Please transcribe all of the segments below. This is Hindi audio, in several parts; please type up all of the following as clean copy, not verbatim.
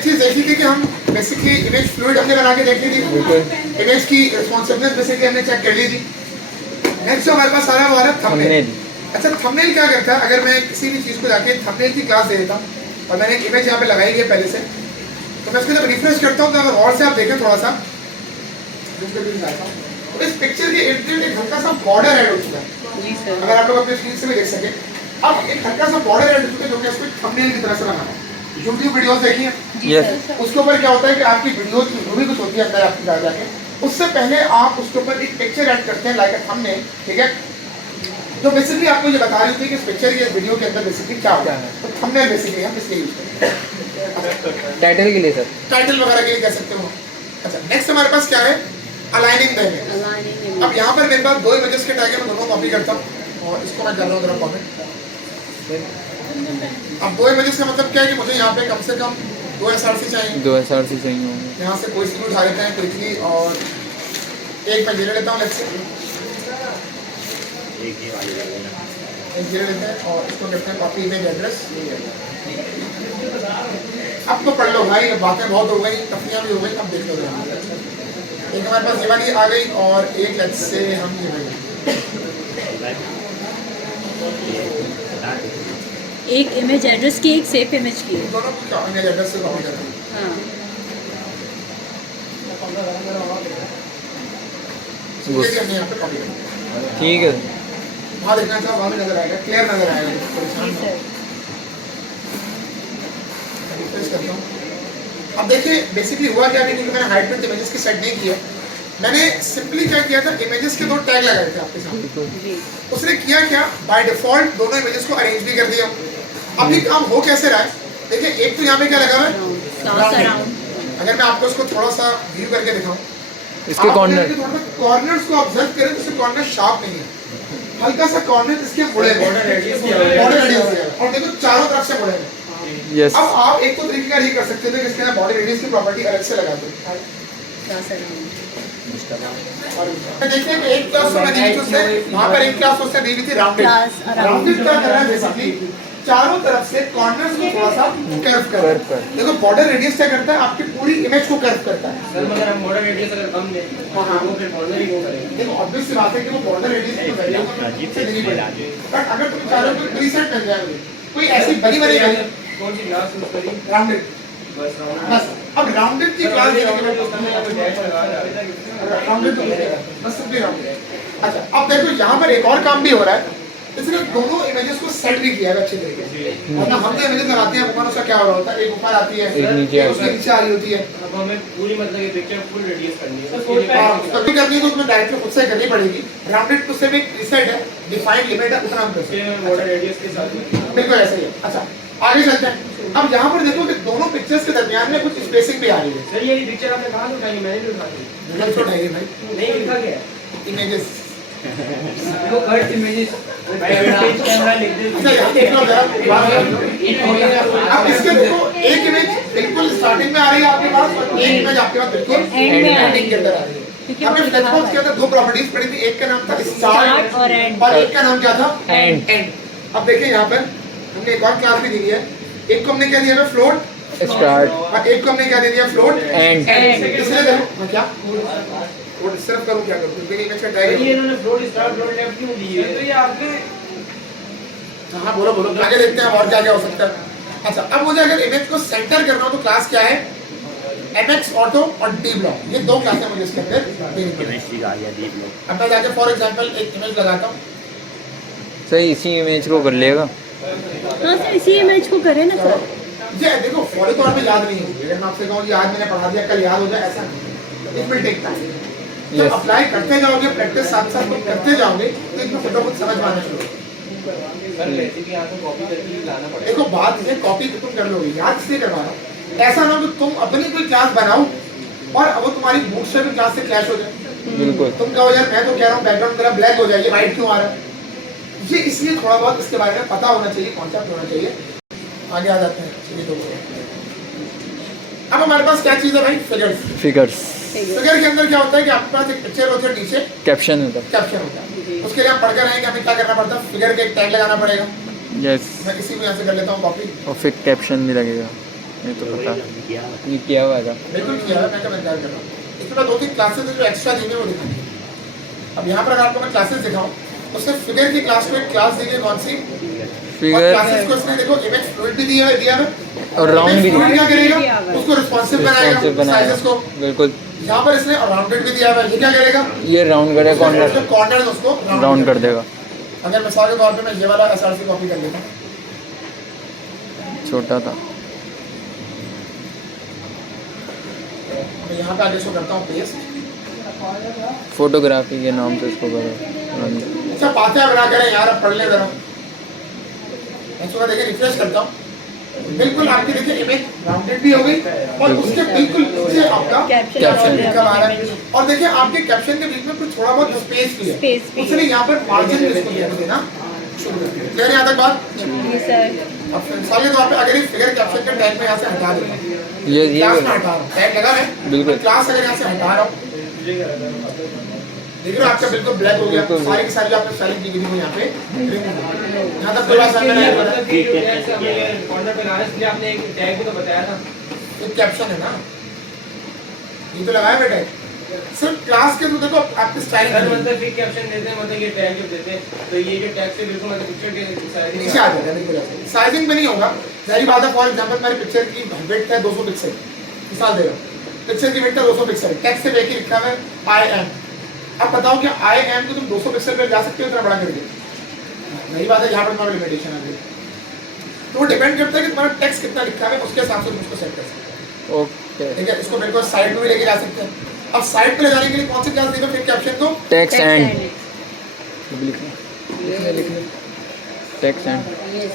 एक चीज देखी थी कि हम बेसिकली इमेज फ्लूइड हमने बना के देखी थी, इमेज की रिस्पॉन्सिवनेस बेसिकली हमने चेक कर ली थी। नेक्स्ट जो हमारे पास आ रहा है वो आ रहा है थंबनेल। अच्छा, थंबनेल क्या करता है? अगर मैं किसी भी चीज़ को जाके थंबनेल की क्लास दे देता हूँ और मैंने एक इमेज यहाँ पे लगाई है पहले से, तो मैं उसको जब रिफ्रेश करता हूँ तो अगर और से आप देखें थोड़ा सा, तो इस पिक्चर के इर्द गिर्द एक हल्का सा बॉर्डर ऐड हो चुका है। अगर आप लोग अपने स्क्रीन से भी देख सके, अब एक हल्का सा बॉर्डर ऐड हो चुका है जो कि इसको थंबनेल की तरह से बनाना है। यूट्यूब वीडियोस देखिए, उसके ऊपर क्या होता है कि आपकी वीडियो की जो भी कुछ होती है अंदर आपकी जाके, उससे पहले आप उसके ऊपर एक पिक्चर ऐड करते हैं लाइक अ थंबनेल, ठीक है, जो बेसिकली आपको ये बता रही थी कि इस पिक्चर की वीडियो के अंदर बेसिकली क्या होता है। तो थंबनेल बेसिकली हम इसलिए यूज करते हैं टाइटल के लिए सर, टाइटल वगैरह के लिए कह सकते हो। अच्छा, नेक्स्ट हमारे पास क्या है? Aligning the image. अब यहाँ पर मेरे पास दो इमेजेस के टैग है, मैं दोनों कॉपी करता हूँ और इसको मैं कर रहा हूँ जरा कॉपी। अब दो इमेजेस का मतलब क्या है कि मुझे यहाँ पे कम से कम 2 SRC चाहिए। 2 SRC चाहिए होंगे। यहाँ से कोई सी भी उठा लेते हैं क्विकली और एक मैं जीरो लेता हूँ, लेट्स से एक जीरो लेते हैं और इसको करते हैं कॉपी इमेज एड्रेस। अब तो पढ़ लो भाई, बातें बहुत हो गई, तफरियाँ भी हो गई, अब देख लो जरा। एक हमारे पास ये वाली आ गई और एक लेट्स से हम ये वाली, एक इमेज एड्रेस की, एक सेफ इमेज की। दोनों को इमेज एड्रेस से कॉपी करते हैं। हाँ, हमने यहाँ पे कॉपी कर, ठीक है, वहाँ देखना चाहो वहाँ भी नजर आएगा, क्लियर नजर आएगा, परेशान ना हो। रिफ्रेश करता हूँ। अब देखिए बेसिकली हुआ क्या कि क्योंकि मैंने हाइट में इमेजेस की सेट नहीं की है, मैंने सिंपली क्या किया था, इमेजेस के 2 टैग लगाए थे आपके सामने। उसने किया क्या, बाय डिफॉल्ट दोनों इमेजेस को अरेंज भी कर दिया। अब ये काम हो कैसे रहा है? देखिए एक तो यहाँ पे क्या लगा हुआ है, अगर मैं आपको इसको थोड़ा सा व्यू करके दिखाऊं, इसके कॉर्नर, कॉर्नर्स को ऑब्जर्व करें तो इसके कॉर्नर शार्प नहीं है, हल्का सा कॉर्नर इसके मुड़े हैं, बॉर्डर रेडियस है और देखो चारों तरफ से मुड़े हैं। यस, अब आप एक तो तरीका ये कर सकते थे कि इसके अंदर बॉडी रेडियस की प्रॉपर्टी अलग से लगा दो। देखिए कि एक क्लास में दी थी उससे, वहाँ पर एक क्लास उससे दी थी राउंडेड। राउंडेड क्या कर रहा है बेसिकली, चारों तरफ से कॉर्नर्स को थोड़ा सा कर्व कर रहा है। देखो बॉर्डर रेडियस क्या करता है, आपकी पूरी इमेज को कर्व करता है। सर मगर हम बॉर्डर रेडियस अगर कम ले वो फिर कॉर्नर ही वो करेंगे। देखो ऑब्वियस सी बात है कि वो बॉर्डर रेडियस की वैल्यू से देनी पड़ेगी, बट अगर तुम चाह रहे हो तो प्रीसेट मिल जाएगा, कोई ऐसी बड़ी बड़ी कौन सी क्लास यूज करी? राउंडेड। बस अब राउंडेड की क्लास राउंडेड बस सिंपली राउंडेड। अच्छा, अब देखो यहाँ पर एक और काम भी हो रहा है, इसने दोनों इमेजेस को सेट भी किया है अच्छे तरीके से। वरना हम जो इमेजेस लगाते हैं ऊपर उसका क्या हो रहा होता है, एक ऊपर आती है, एक नीचे उसके नीचे आ रही होती है। अब हमें पूरी मतलब ये पिक्चर फुल रेडियस करनी है, कभी करनी है तो उसमें डायरेक्टली खुद से करनी पड़ेगी। राउंडेड तो सिर्फ एक प्रीसेट है, डिफाइंड लिमिट है, उतना हम कर सकते हैं बॉर्डर रेडियस के साथ बिल्कुल ऐसे ही है। अच्छा आगे चलते हैं। अब यहाँ पर देखो कि दोनों पिक्चर्स के दरमियान में कुछ स्पेसिंग भी आ रही है। सर ये पिक्चर आपने कहाँ से उठाई? मैंने भी उठाई। गूगल से उठाई है भाई, नहीं लिखा गया इमेजेस वो कट इमेजेस भाई अगर कैमरा लिख दे। अच्छा यहाँ देख लो जरा, अब इसके देखो एक इमेज बिल्कुल स्टार्टिंग में आ रही है आपके पास और एक इमेज आपके पास बिल्कुल एंडिंग के अंदर आ रही है। हमने फ्लैशबॉक्स के अंदर 2 प्रॉपर्टीज पढ़ी थी, एक का नाम था स्टार्ट और एंड, और एक का नाम क्या था, एंड। अब देखिए यहाँ पर हमने एक और क्लास भी दी है, एक को हमने क्या दिया है फ्लोट स्टार्ट, और एक को हमने क्या दे दिया फ्लोट एंड। इसलिए देखो मैं क्या फ्लोट सिर्फ करूँ क्या करूँ, क्योंकि इमेज का टैग ये इन्होंने फ्लोट स्टार्ट फ्लोट लेफ्ट क्यों दी है? तो ये आपके हाँ बोलो बोलो, आगे देखते हैं और क्या क्या हो सकता है। अच्छा अब मुझे अगर इमेज को सेंटर करना हो तो क्लास क्या है, MX ऑटो और D ब्लॉक, ये 2 क्लासें मुझे इसके अंदर देनी पड़ेगी। अब मैं जाके फॉर एग्जांपल एक इमेज लगाता हूँ, सही इसी इमेज को कर लेगा। हाँ सर इसी इमेज को करें ना सर। ये देखो फॉलो तौर पे याद नहीं होगी, अगर मैं आपसे कहूँ कि आज मैंने पढ़ा दिया कल याद हो जाए, ऐसा नहीं, इट विल टेक टाइम। जब अप्लाई करते जाओगे, प्रैक्टिस साथ साथ तुम करते जाओगे तो इसमें फोटो खुद समझ में आना शुरू होगा। सर बेसिकली यहाँ से कॉपी करके लाना पड़ेगा। देखो बात ये कॉपी तो तुम कर लोगे, याद इसलिए करवा रहा हूँ, ऐसा ना हो कि तुम अपनी कोई क्लास बनाओ और वो तुम्हारी बुक से भी क्लास से क्लैश हो जाए। बिल्कुल, तुम कहो यार मैं तो कह रहा हूँ बैकग्राउंड मेरा ब्लैक हो जाए, ये व्हाइट क्यों आ रहा है? ये इसलिए थोड़ा बहुत इसके बारे में पता होना चाहिए, कॉन्सेप्ट होना चाहिए। आगे आ जाते हैं, चलिए तो अब हमारे पास क्या चीज़ है भाई, फिगर्स। फिगर के अंदर क्या होता है कि आपके पास एक पिक्चर होती है, नीचे कैप्शन होता है। कैप्शन होता है, उसके लिए हम पढ़कर आएंगे हमें क्या करना पड़ता है, फिगर के एक टैग लगाना पड़ेगा। यस, मैं किसी भी यहाँ से कर लेता हूँ कॉपी, और फिर कैप्शन भी लगेगा। ये तो पता ये किया हुआ था। बिल्कुल किया है, मैं क्या इनकार कर रहा हूँ। इसके बाद 2-3 क्लासेस जो एक्स्ट्रा दी है वो दिखानी है। अब यहाँ पर अगर आपको मैं क्लासेस दिखाऊँ, उसने फिगर की क्लास को एक क्लास दी है, कौन सी? और फिगर क्लासेस को इसने देखो इमेज फ्लूइड भी दिया है और राउंड भी फ्लूइड क्या करेगा? दिया हुआ है। उसको रिस्पॉन्सिव रिस्पॉन्सिव बनाएगा साइजेस को। बिल्कुल। यहाँ पर इसने राउंडेड भी दिया है, ये क्या करेगा? ये राउंड करेगा, कॉर्नर कॉर्नर उसको राउंड कर देगा। अगर मिसाल के तौर पे मैं ये वाला SRC कॉपी कर लेता हूँ, छोटा था। मैं यहाँ पे आगे इसको करता हूँ पेस्ट। फोटोग्राफी के नाम से इसको करो। अच्छा पाते बना करें यार, अब पढ़ ले जरा। इसको देखिए रिफ्रेश करता हूँ, बिल्कुल आपकी देखिए इमेज राउंडेड भी हो गई और उसके बिल्कुल नीचे आपका कैप्शन लिखा हुआ है। और देखिए आपके कैप्शन के बीच में कुछ थोड़ा बहुत स्पेस भी है, उसने यहाँ पर मार्जिन भी इसको देना शुरू कर दिया। क्लियर है यहाँ तक बात? जी सर। अब मिसाल के तौर पे अगर ये फिगर कैप्शन के टैग में यहाँ से हटा देता हूँ, ये क्लास में हटा रहा हूँ, टैग लगा है बिल्कुल। क्लास अगर यहाँ से हटा रहा हूँ, देख रहे हो आपका बिल्कुल ब्लैक हो गया, सारी की सारी आपने स्टाइलिंग की हुई यहाँ पे रिमूव हो गई। यहाँ तक कोई बात समझ में नहीं आ रहा? कॉर्नर पे लाने के लिए आपने एक टैग भी तो बताया था। ये कैप्शन है ना, ये तो लगाया बेटा सिर्फ क्लास के थ्रू देखो आपकी स्टाइलिंग मतलब फिर कैप्शन देते हैं, मतलब ये टैग जो देते हैं, तो ये जो टैग से बिल्कुल मतलब पिक्चर के साइजिंग नीचे आ जाएगा। बिल्कुल साइजिंग पे नहीं होगा, जाहिर बात है। फॉर एग्जांपल मेरी पिक्चर की विड्थ है 200 पिक्सल, मिसाल दे रहा हूँ, पिक्चर की विड्थ है 200 पिक्सल, टेक्स्ट से लेके लिखा है आई एम। अब बताओ कि आई एम को तुम 200 पिक्सल पे जा सकते हो इतना बड़ा करके? नहीं बात है, यहाँ पर तुम्हारा लिमिटेशन आ गई। तो वो डिपेंड करता है कि तुम्हारा टेक्स्ट कितना लिखा है, उसके हिसाब से तुम उसको सेट कर सकते हो। ओके। ठीक है, इसको बिल्कुल साइड में भी लेके जा सकते हैं। अब साइड पे ले जाने के लिए कौन सी क्लास देगा फिर कैप्शन को? टेक्स्ट एंड लिखना टेक्स्ट एंड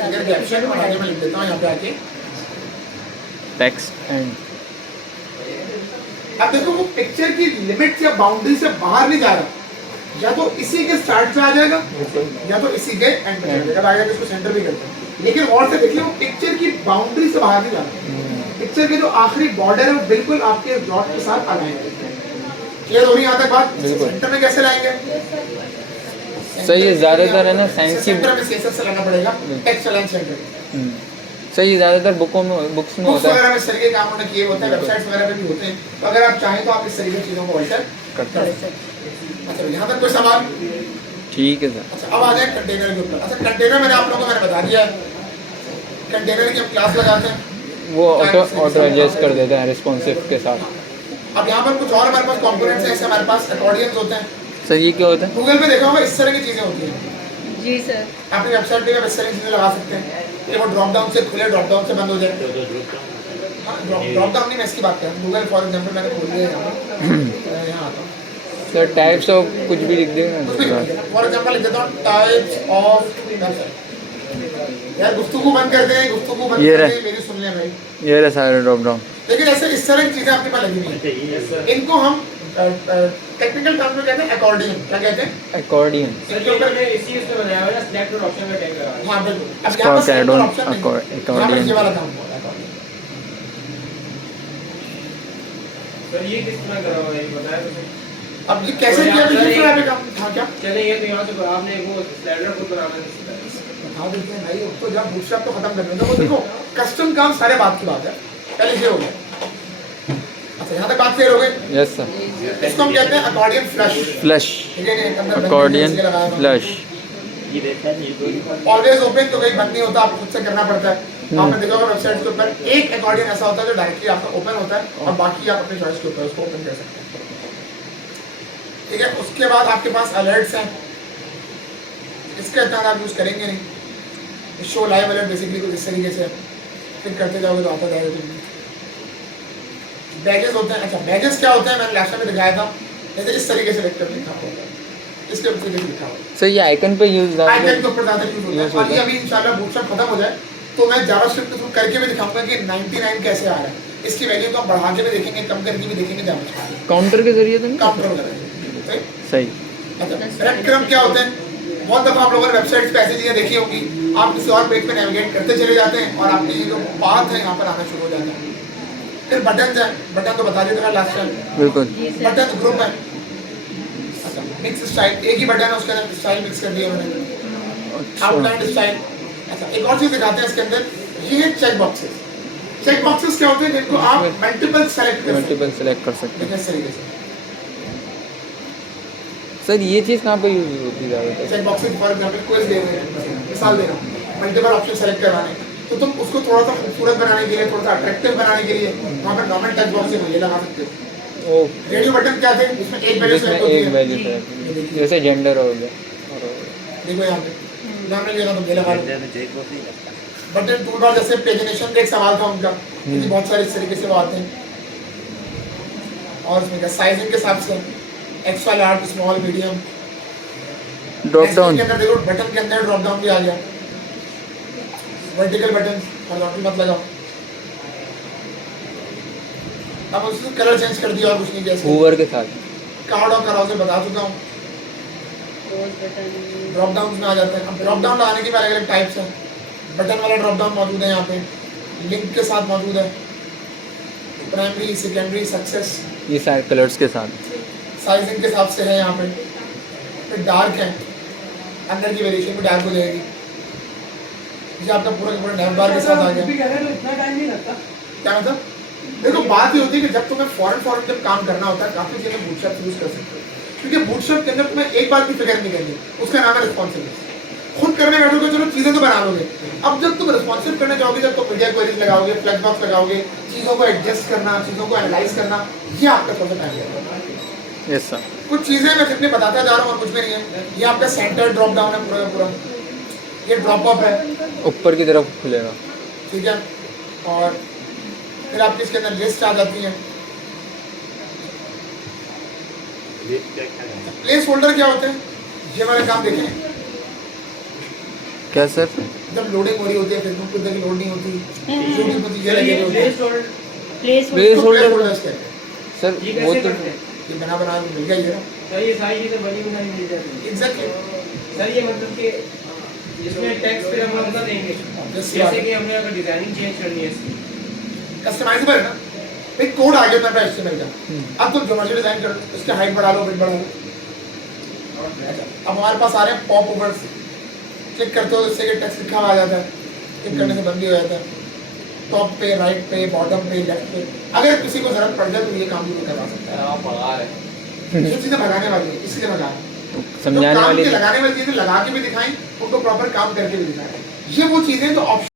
अगर कैप्शन और आगे मैं लिख देता हूँ यहाँ पे आके। Text and. अब देखो वो पिक्चर की लिमिट या बाउंड्री से बाहर नहीं जा रहा, या तो इसी के स्टार्ट पे आ जाएगा या तो इसी के एंड पे जाएगा। आगे इसको सेंटर भी करते हैं, लेकिन और से देखिए वो पिक्चर की बाउंड्री से बाहर नहीं जा रहा। पिक्चर के जो आखिरी बॉर्डर है वो बिल्कुल आपके डॉट के साथ आ जाएगा। क्लियर हो रही है यहाँ तक बात? सेंटर में कैसे लाएंगे? सही है, ज़्यादातर है ना साइंस की सेंटर में सेंसर से लाना पड़ेगा, टेक्स्ट अलाइन सेंटर। सही, ज़्यादातर बुक्स में बुक्स होता है। वगैरह में इस तरीके के काम उन्होंने किए होते हैं, वेबसाइट्स वगैरह पे भी होते हैं। तो अगर आप चाहें तो आप इस तरीके की चीज़ों को ऑल्टर कर सकते हैं। अच्छा यहाँ तक कोई सवाल? ठीक है सर। अच्छा अब आ जाए कंटेनर के ऊपर। अच्छा कंटेनर मैंने आप लोगों को मैंने बता दिया है, कंटेनर की हम क्लास लगाते हैं, वो ऑटो एडजस्ट कर देता है रिस्पॉन्सिव के साथ। अब यहाँ पर कुछ और हमारे पास कंपोनेंट्स हैं, ऐसे हमारे पास अकॉर्डियंस होते हैं। सर ये क्या होता है? गूगल पे देखा होगा इस तरह की चीज़ें होती हैं, जी सर। अपनी वेबसाइट पे इस तरह की चीज़ें लगा सकते हैं। ये वो ड्रॉप डाउन से खुले, ड्रॉप डाउन से बंद हो जाए। ड्रॉप डाउन नहीं, मैं इसकी बात कर रहा हूँ। गूगल फॉर एग्जाम्पल मैंने खोल लिया यहाँ आता हूँ सर टाइप्स ऑफ कुछ भी लिख देंगे। फॉर एग्जाम्पल लिख देता हूँ टाइप्स ऑफ वेबसाइट। यार गुफ्तगू बंद कर दें, गुफ्तगू बंद ये कर रहा। दें, मेरी सुन लें भाई। ये रहा सारे ड्रॉप डाउन। लेकिन ऐसे इस तरह की चीज़ें अपने पास लगी हुई हैं, इनको हम टेक्निकल टर्म में कहते हैं अकॉर्डियन। क्या कहते हैं? अकॉर्डियन। इनके ऊपर इसी उसमें बनाया हुआ है ना, सिलेक्ट ऑप्शन में टैग लगा है। हाँ बिल्कुल। अब इसको यहाँ पर add on ऑप्शन नहीं है, यहाँ पर accordion। ये वाला काम होगा accordion। सर ये किस तरह करा हुआ है ये बताया तो सही। अब ये कैसे किया तो ये काम? हाँ क्या चले ये तो यहाँ से आपने वो स्लाइडर खुद बनाना है। बता देते हैं भाई, अब तो जब बूटस्ट्रैप तो खत्म कर देंगे। वो देखो कस्टम काम सारे बात की बात है, पहले ये हो गया। अच्छा यहाँ तक बात क्लियर हो गई? Yes sir. इसको हम कहते हैं अकॉर्डियन फ्लश। फ्लश। ठीक है, अकॉर्डियन फ्लश। ऑलवेज ओपन तो कहीं बंद नहीं होता, आपको खुद से करना पड़ता है। आपने देखा होगा वेबसाइट के ऊपर एक अकॉर्डियन ऐसा होता है जो डायरेक्टली आपका ओपन होता है और बाकी आप अपनी चॉइस के ऊपर उसको ओपन कर सकते हैं। ठीक है, उसके बाद आपके पास अलर्ट्स हैं, इसका इतना आप यूज़ करेंगे नहीं। शो लाइव अलर्ट बेसिकली कुछ इस तरीके से फिर करते जाओगे तो आता जाएगा। बैजेस होते हैं। अच्छा बैजेस क्या होते हैं? मैंने लास्ट में दिखाया था, जैसे इस तरीके से लिखकर लिखा होता है, इसके ऊपर से लिखा होता है। सर ये आइकन पे यूज आइकन के ऊपर ज़्यादा यूज होता है। और ये अभी इंशाल्लाह बूटस्ट्रैप खत्म हो जाए तो मैं जावास्क्रिप्ट के थ्रू करके भी दिखाऊंगा कि 99 कैसे आ रहा है। इसकी वैल्यू को हम बढ़ा के भी देखेंगे, कम करके भी देखेंगे, जावास्क्रिप्ट काउंटर के जरिए तो नहीं? काउंटर वगैरह। सही। अच्छा रेड क्रम क्या होते हैं? बहुत दफ़ा आप लोगों ने वेबसाइट्स पे ऐसी चीज़ें देखी होगी, आप किसी और पेज पे नेविगेट करते चले जाते हैं और आपकी जो पाथ है यहाँ पर आना शुरू हो जाता है। फिर बटन है, बटन तो बता देते हैं लास्ट टाइम। बिल्कुल। बटन ग्रुप है। अच्छा मिक्स स्टाइल, एक ही बटन है उसके अंदर स्टाइल मिक्स कर दिया उन्होंने, आउटलाइन स्टाइल। अच्छा एक और चीज़ दिखाते हैं इसके अंदर, ये है चेक बॉक्सेस। चेक बॉक्सेस क्या होते हैं जिनको आप मल्टीपल सेलेक्ट कर सकते हैं। मल्टीपल सेलेक्ट कर सकते हैं। देखिए इस तरीके से सर ये चीज़ कहाँ पे यूज होती है ज़्यादातर? Check boxes for example quiz दे रहे हैं, मिसाल दे रहा हूँ, मल्टीपल ऑप्शन सेलेक्ट करवाने, तो तुम उसको थोड़ा सा खूबसूरत बनाने के लिए, थोड़ा सा अट्रैक्टिव बनाने के लिए वहाँ पर नॉर्मल टच बॉक्स से ये लगा सकते हो। ओ रेडियो बटन क्या थे, इसमें एक वैल्यू जिसमें सेलेक्ट होती एक है। वैल्यू सेलेक्ट, जैसे जेंडर हो गया। देखो यहाँ पे नॉर्मल जगह तुम ये लगा लो। बटन टूल बार जैसे पेजिनेशन एक सवाल था उनका, क्योंकि बहुत सारे इस तरीके से वो आते हैं। और इसमें क्या साइजिंग के हिसाब से X Y large small medium, drop down, के अंदर देखो बटन के अंदर ड्रॉप डाउन भी आ गया, वर्टिकल बटन हॉरिजॉन्टल मत लगाओ। अब उसने कलर चेंज कर दिया और कुछ नहीं, जैसे हूवर के साथ। कार्ड और कराओ से बता चुका हूँ। ड्रॉप डाउन में आ जाते हैं। अब ड्रॉप डाउन लगाने के भी अलग अलग टाइप्स हैं। बटन वाला ड्रॉप डाउन मौजूद है यहाँ पे, लिंक के साथ मौजूद है, प्राइमरी सेकेंडरी सक्सेस, ये सारे कलर्स के साथ। साइजिंग के हिसाब से है यहाँ पे। फिर डार्क है, अंदर की वेरिएशन भी डार्क हो जाएगी। ये आपका पूरा पूरा नैप बार के साथ आ गया। इतना टाइम नहीं लगता। क्या मतलब? देखो बात ये होती है कि जब तुम्हें फॉरन जब काम करना होता है, काफी चीजें बूटस्ट्रैप यूज कर सकते हो, क्योंकि बूटस्ट्रैप के अंदर तुम्हें एक बार की फिक्र नहीं करनी, उसका नाम है रिस्पॉन्सिवनेस। खुद करने बैठोगे चलो चीजें तो बना लोगे, अब जब तुम रिस्पॉन्सिव करने जाओगे, जब तुम मीडिया क्वेरीज लगाओगे, फ्लैश बॉक्स लगाओगे, चीजों को एडजस्ट करना, चीजों को एनालाइज करना, ये आपका थोड़ा सा टाइम लगेगा। Yes sir. कुछ चीजें मैं सिर्फ बताता जा रहा हूँ और कुछ भी नहीं है। ये आपका सेंटर ड्रॉप डाउन है पूरा का पूरा, ये ड्रॉप अप है, ऊपर की तरफ खुलेगा। ठीक है। और फिर आपके इसके अंदर लिस्ट आ जाती है। प्लेस होल्डर क्या होते हैं, ये हमारे काम देखें। क्या सर? जब लोडिंग हो रही होती है, फेसबुक पे तक लोड नहीं होती, यूट्यूब पे चीजें लगी होती हैं, प्लेस प्लेस होल्डर होल्डर्स कहते हैं। सर ये वो कैसे तो करते हैं? ये बना बना के मिल गया ये सर ये सारी चीजें बनी बनाई मिल जाती हैं। एग्जैक्टली। सर ये मतलब कि इसमें टैक्स पे हम अपना देंगे, जैसे कि हमने अगर डिजाइनिंग चेंज करनी है इसकी, कस्टमाइजेबल है ना, एक कोड आ गया था HTML का, अब तुम जो मर्जी डिजाइन करो, उसकी हाइट बढ़ा लो, विड्थ बढ़ा लो। अच्छा, अब हमारे पास आ रहे हैं पॉप ओवर्स, क्लिक करते हो इससे कि टेक्स्ट लिखा हुआ आ जाता है, क्लिक करने से बंद भी हो जाता है, टॉप पे, राइट पे, बॉटम पे, लेफ्ट पे। अगर किसी को जरूरत पड़ जाए तो ये काम भी करवा सकता है। आप भगा रहे हैं। ये चीजें लगाने वाली है, इसलिए लगा समझाने वाली। लगाने वाली चीजें लगा के भी दिखाएं, उनको प्रॉपर काम करके भी दिखाएं। ये वो चीजें तो ऑप्शन